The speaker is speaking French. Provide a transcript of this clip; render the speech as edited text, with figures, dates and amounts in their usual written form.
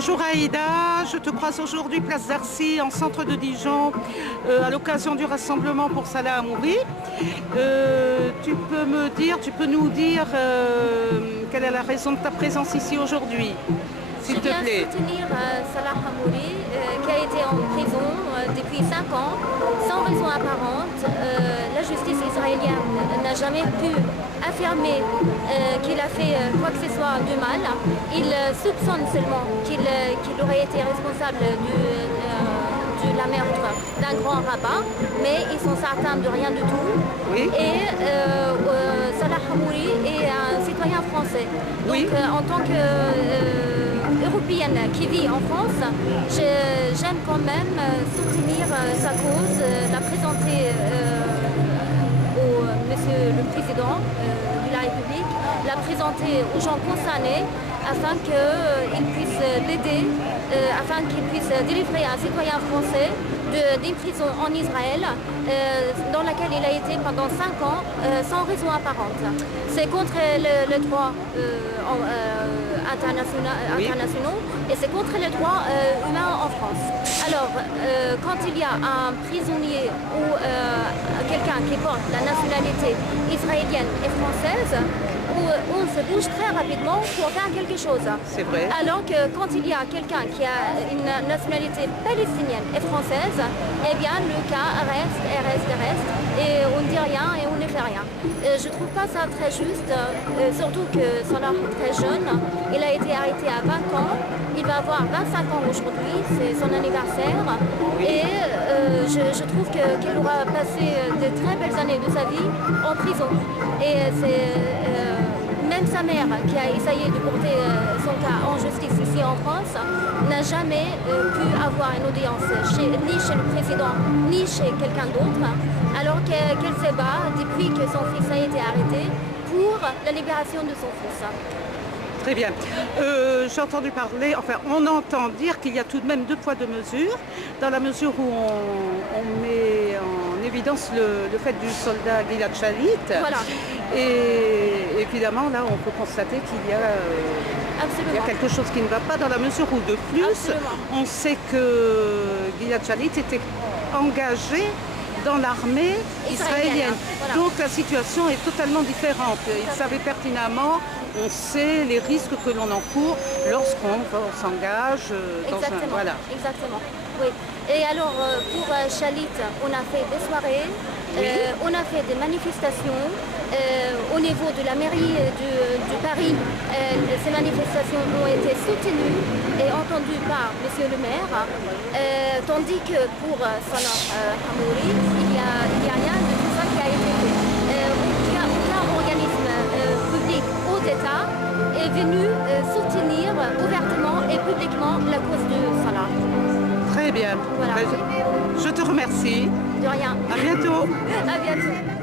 Bonjour Aïda, je te croise aujourd'hui place d'Arcy en centre de Dijon à l'occasion du rassemblement pour Salah Hamouri. Tu peux nous dire quelle est la raison de ta présence ici aujourd'hui, s'il te plaît. Je viens soutenir Salah Hamouri qui a été en prison depuis 5 ans sans raison apparente. La justice israélienne n'a jamais pu affirmer qu'il a fait quoi que ce soit de mal. Il soupçonne seulement qu'il aurait été responsable de la meurtre d'un grand rabbin, mais ils sont certains de rien du tout. Oui. Et Salah Hamouri est un citoyen français. Donc Oui. En tant que européenne qui vit en France, j'aime quand même soutenir sa cause, la présenter au Monsieur le Président de la République, la présenter aux gens concernés afin qu'ils puissent l'aider, afin qu'il puisse délivrer un citoyen français d'une prison en Israël dans laquelle il a été pendant 5 ans sans raison apparente. C'est contre le droit internationaux et c'est contre les droits humains en France. Alors, quand il y a un prisonnier ou quelqu'un qui porte la nationalité israélienne et française, on se bouge très rapidement pour faire quelque chose. C'est vrai. Alors que quand il y a quelqu'un qui a une nationalité palestinienne et française, eh bien le cas reste et on ne dit rien et on ne fait rien. Je ne trouve pas ça très juste, surtout que Salah est très jeune. Il a été arrêté à 20 ans, il va avoir 25 ans aujourd'hui, c'est son anniversaire. Et je trouve qu'il aura passé de très belles années de sa vie en prison. Et même sa mère, qui a essayé de porter son cas en justice ici en France, n'a jamais pu avoir une audience ni chez le président, ni chez quelqu'un d'autre, alors qu'elle se bat depuis que son fils a été arrêté pour la libération de son fils. Très bien. J'ai entendu parler, enfin on entend dire qu'il y a tout de même 2 poids 2 mesures, dans la mesure où on met en évidence le fait du soldat Gilad Shalit. Voilà. Et évidemment là on peut constater qu'il y a quelque chose qui ne va pas dans la mesure où de plus on sait que Gilad Shalit était engagé dans l'armée israélienne. Voilà. Donc la situation est totalement différente. Il savait pertinemment, on sait les risques que l'on encourt lorsqu'on s'engage dans un... Voilà. Exactement, oui. Et alors pour Shalit, on a fait des soirées, on a fait des manifestations au niveau de la mairie de Paris. Ces manifestations ont été soutenues et entendues par Monsieur le maire, tandis que pour Salah Hamouri, il n'y a rien de tout ça qui a été fait. Aucun organisme public ou d'État est venu soutenir ouvertement et publiquement la cause de Salah. Très bien. Voilà. Je te remercie. De rien. À bientôt. À bientôt.